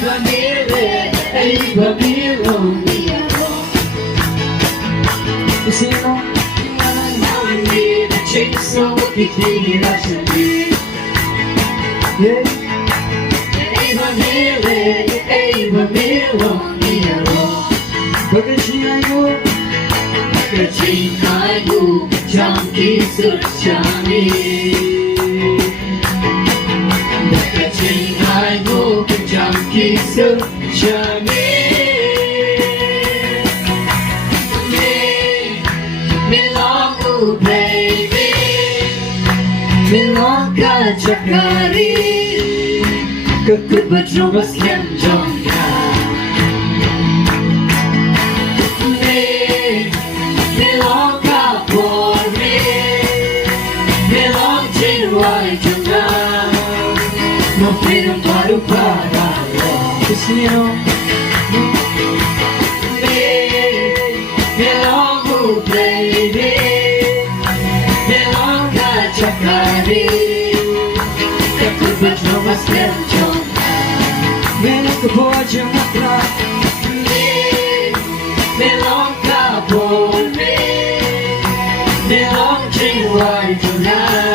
Vanille, ei Vanille, mia Se non mi ci sono chi ti lascia lì. Ei Vanille, mia Perché ci hai tu, gianchi succiami. Perché ci hai tu, gianchi succiami. Baby, belong ka cakari, kekebat rumah sekian jongka. Belong ka for me, belong jiwa jongka. No freedom baru para lo kesino. Belong baby. Cakari, kekebat rumah sekian jongka. Belong ke pojok mata, belong ke bumi, belong jiwa dunia.